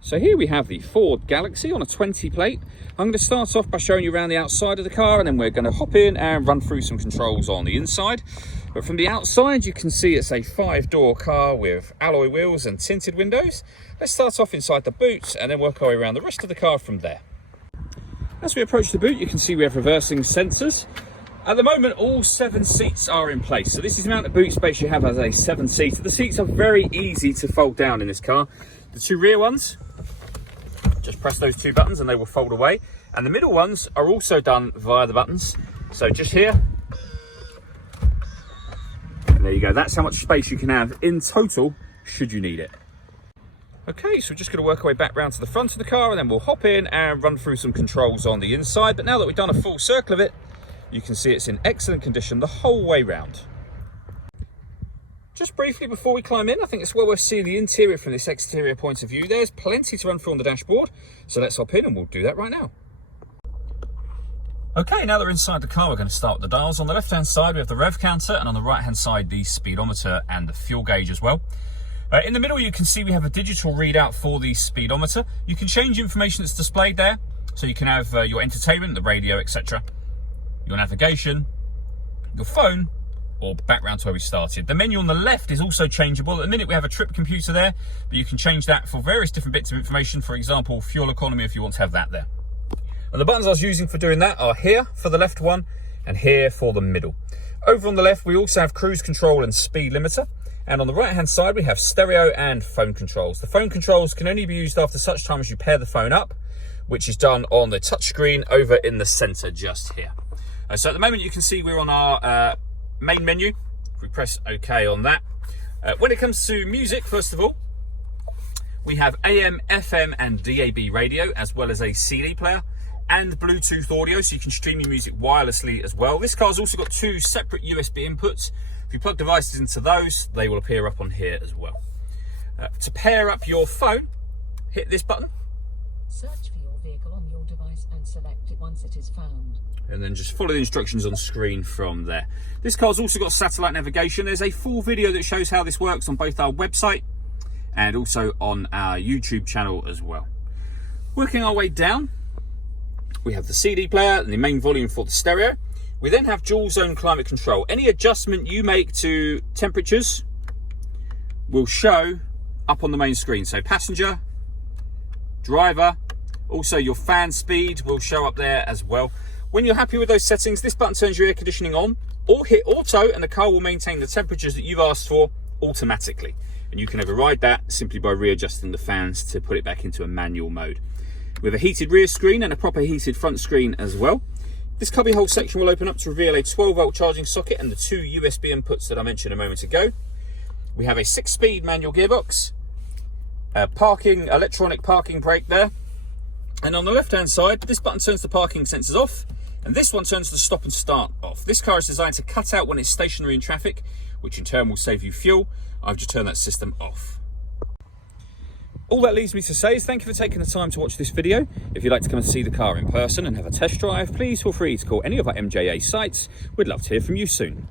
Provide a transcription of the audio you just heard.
So here we have the Ford Galaxy on a 20 plate. I'm going to start off by showing you around the outside of the car, and then we're going to hop in and run through some controls on the inside. But from the outside, you can see it's a 5-door car with alloy wheels and tinted windows. Let's start off inside the boot and then work our way around the rest of the car from there. As we approach the boot, you can see we have reversing sensors. At the moment, all 7 seats are in place. So this is the amount of boot space you have as a 7-seater. The seats are very easy to fold down in this car. The 2 rear ones, just press those 2 buttons and they will fold away. And the middle ones are also done via the buttons. So just here, and there you go. That's how much space you can have in total, should you need it. Okay, so we're just going to work our way back round to the front of the car, and then we'll hop in and run through some controls on the inside. But now that we've done a full circle of it, you can see it's in excellent condition the whole way round. Just briefly before we climb in, I think it's well worth seeing the interior from this exterior point of view. There's plenty to run through on the dashboard, so let's hop in and we'll do that right now. Okay, now that we're inside the car, we're going to start with the dials. On the left-hand side, we have the rev counter, and on the right-hand side, the speedometer and the fuel gauge as well. In the middle, you can see we have a digital readout for the speedometer. You can change information that's displayed there, so you can have your entertainment, the radio, etc., your navigation, your phone, or back round to where we started. The menu on the left is also changeable. At the minute, we have a trip computer there, but you can change that for various different bits of information. For example, fuel economy, if you want to have that there. And the buttons I was using for doing that are here for the left one and here for the middle. Over on the left, we also have cruise control and speed limiter. And on the right-hand side, we have stereo and phone controls. The phone controls can only be used after such time as you pair the phone up, which is done on the touchscreen over in the center just here. So at the moment, you can see we're on our main menu. If we press OK on that. When it comes to music, first of all, we have AM, FM and DAB radio, as well as a CD player and Bluetooth audio, so you can stream your music wirelessly as well. This car's also got 2 separate USB inputs. If you plug devices into those, they will appear up on here as well. To pair up your phone, hit this button. Search for your vehicle on your device and select it once it is found. And then just follow the instructions on screen from there. This car's also got satellite navigation. There's a full video that shows how this works on both our website and also on our YouTube channel as well. Working our way down, we have the CD player and the main volume for the stereo. We then have dual zone climate control. Any adjustment you make to temperatures will show up on the main screen. So passenger, driver, also your fan speed will show up there as well. When you're happy with those settings, this button turns your air conditioning on, or hit auto and the car will maintain the temperatures that you've asked for automatically. And you can override that simply by readjusting the fans to put it back into a manual mode. With a heated rear screen and a proper heated front screen as well. This cubbyhole section will open up to reveal a 12-volt charging socket and the 2 USB inputs that I mentioned a moment ago. We have a 6-speed manual gearbox, a electronic parking brake there. And on the left-hand side, this button turns the parking sensors off, and this one turns the stop and start off. This car is designed to cut out when it's stationary in traffic, which in turn will save you fuel. I've just turned that system off. All that leaves me to say is thank you for taking the time to watch this video. If you'd like to come and see the car in person and have a test drive, please feel free to call any of our MJA sites. We'd love to hear from you soon.